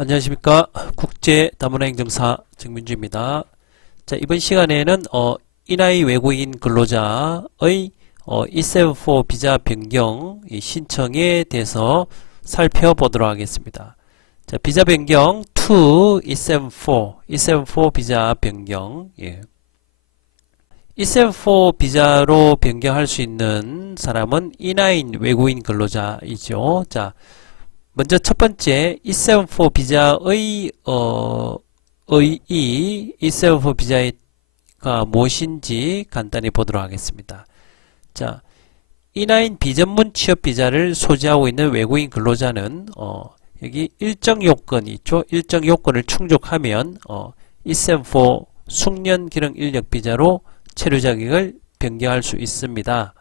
안녕하십니까. 국제 다문화 행정사 정민주입니다. 자, 이번 시간에는, 어, 이나이 외국인 근로자의, 어, 274 비자 변경 이 신청에 대해서 살펴보도록 하겠습니다. 자, 비자 변경 2 274, 274 비자 변경, 예. 274 비자로 변경할 수 있는 사람은 E9 외국인 근로자이죠. 자, 먼저 첫 번째 274 비자의 어 의의 274 비자가 무엇인지 간단히 보도록 하겠습니다. 자, E9 비전문 취업 비자를 소지하고 있는 외국인 근로자는 어 여기 일정 요건이 있죠. 일정 요건을 충족하면 어274 숙련 기능 인력 비자로 체류 자격을 변경할 수 있습니다.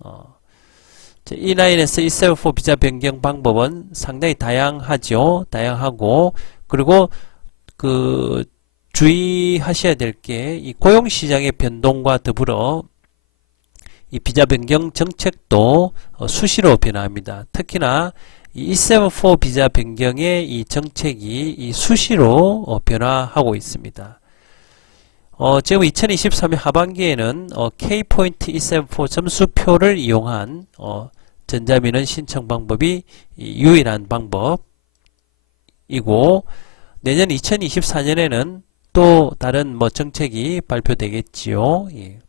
어 이 라인에서 274 비자 변경 방법은 상당히 다양하죠. 다양하고 그리고 그 주의하셔야 될 게 이 고용 시장의 변동과 더불어 이 비자 변경 정책도 어, 수시로 변화합니다. 특히나 이274 비자 변경의 이 정책이 이 수시로 어, 변화하고 있습니다. 어, 지금 2023년 하반기에는 어, K포인트 274 점수표를 이용한 어, 전자민원 신청 방법이 이 유일한 방법이고 내년 2024년에는 또 다른 뭐 정책이 발표되겠지요. 예.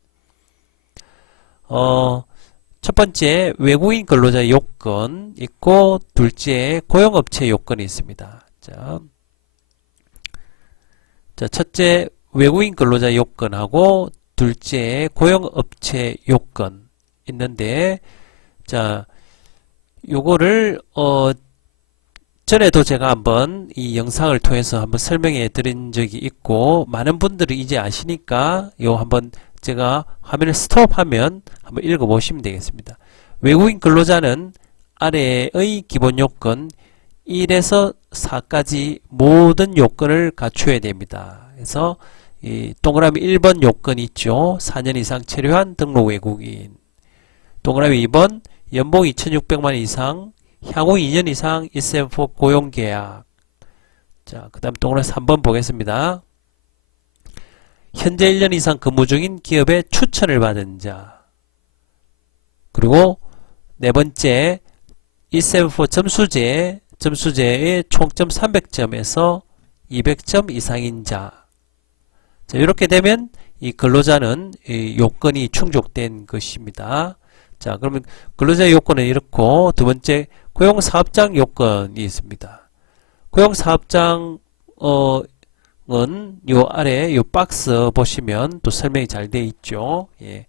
어, 첫 번째 외국인 근로자 요건 있고 둘째 고용업체 요건이 있습니다. 자, 자 첫째 외국인 근로자 요건하고 둘째 고용업체 요건 있는데 자, 요거를 어 전에도 제가 한번 이 영상을 통해서 한번 설명해 드린 적이 있고 많은 분들이 이제 아시니까 요 한번 제가 화면을 스톱하면 한번 읽어 보시면 되겠습니다. 외국인 근로자는 아래의 기본 요건 1에서 4까지 모든 요건을 갖추어야 됩니다. 그래서 이 동그라미 1번 요건 있죠. 4년 이상 체류한 등록 외국인. 동그라미 2번 연봉 2,600만 이상, 향후 2년 이상 174 고용 계약. 자, 그 다음 동그라미 3번 보겠습니다. 현재 1년 이상 근무 중인 기업의 추천을 받은 자. 그리고 네 번째 174 점수제, 점수제의 총점 300점에서 200점 이상인 자. 자, 이렇게 되면 이 근로자는 이 요건이 충족된 것입니다. 자, 그러면 근로자 요건은 이렇고 두 번째 고용 사업장 요건이 있습니다. 고용 사업장 어, 은요 아래 요 박스 보시면 또 설명이 잘 되어 있죠. 예.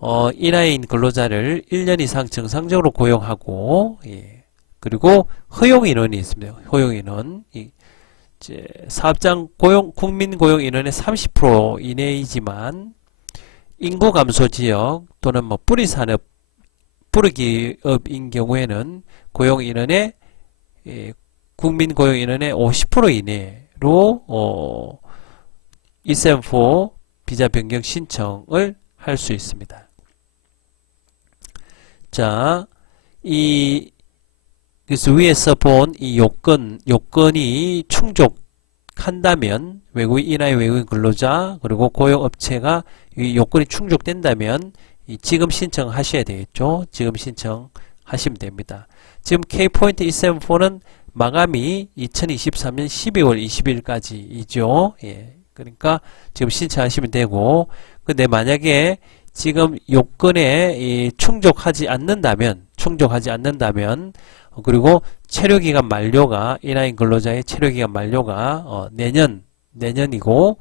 어, 인하인 근로자를 1년 이상 정상적으로 고용하고 예. 그리고 허용 인원이 있습니다. 허용 인원. 이, 이제 사업장 고용 국민 고용 인원의 30% 이내이지만 인구 감소 지역 또는 뭐 뿌리 산업 뿌리 기업인 경우에는 고용 인원의 예, 국민 고용 인원의 50% 이내로 어, 274 비자 변경 신청을 할 수 있습니다. 자, 이 그래서 위에서 본 이 요건 요건이 충족한다면 외국인 인하의 외국인 근로자 그리고 고용업체가 이 요건이 충족된다면 이 지금 신청하셔야 되겠죠. 지금 신청하시면 됩니다. 지금 K포인트 274는 마감이 2023년 12월 20일까지이죠. 예. 그러니까 지금 신청하시면 되고 근데 만약에 지금 요건에 이 충족하지 않는다면 충족하지 않는다면 어, 그리고 체류기간 만료가 인하인 근로자의 체류기간 만료가 어, 내년 내년이고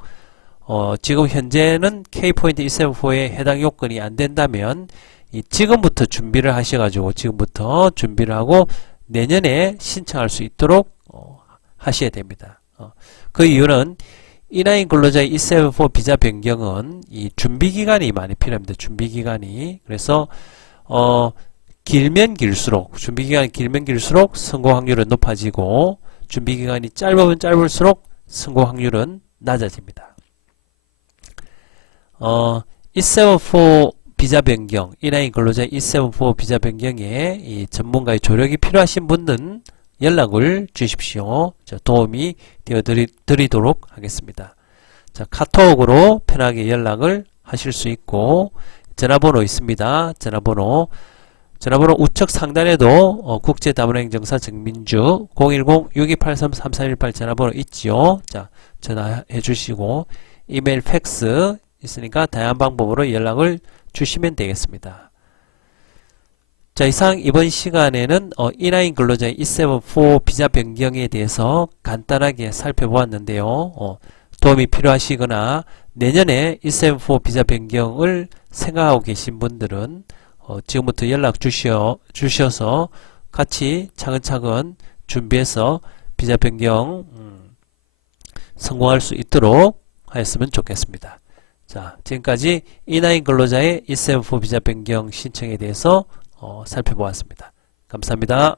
어, 지금 현재는 K포인트 274에 해당 요건이 안 된다면 이 지금부터 준비를 하셔가지고 지금부터 준비를 하고 내년에 신청할 수 있도록 어, 하셔야 됩니다. 어, 그 이유는 인하인 근로자의 274 비자 변경은 이 준비 기간이 많이 필요합니다. 준비 기간이 그래서 어, 길면 길수록 준비 기간이 길면 길수록 성공 확률은 높아지고 준비 기간이 짧으면 짧을수록 성공 확률은 낮아집니다. 어, 274 비자 변경, 인하인 근로자 274 비자 변경에 이 전문가의 조력이 필요하신 분은 연락을 주십시오. 자, 도움이 되어 드리, 드리도록 하겠습니다. 자, 카톡으로 편하게 연락을 하실 수 있고 전화번호 있습니다. 전화번호 전화번호 우측 상단에도 어, 국제다문행정사 정민주 010-6283-3318 전화번호 있지요. 자, 전화해 주시고 이메일 팩스 있으니까 다양한 방법으로 연락을 주시면 되겠습니다. 자, 이상 이번 시간에는 어, E9 근로자의 E74 비자 변경에 대해서 간단하게 살펴보았는데요. 어, 도움이 필요하시거나 내년에 E74 비자 변경을 생각하고 계신 분들은 어, 지금부터 연락 주셔, 주셔서 같이 차근차근 준비해서 비자 변경 음, 성공할 수 있도록 하였으면 좋겠습니다. 자, 지금까지 E9 근로자의 E74 비자 변경 신청에 대해서 어, 살펴보았습니다. 감사합니다.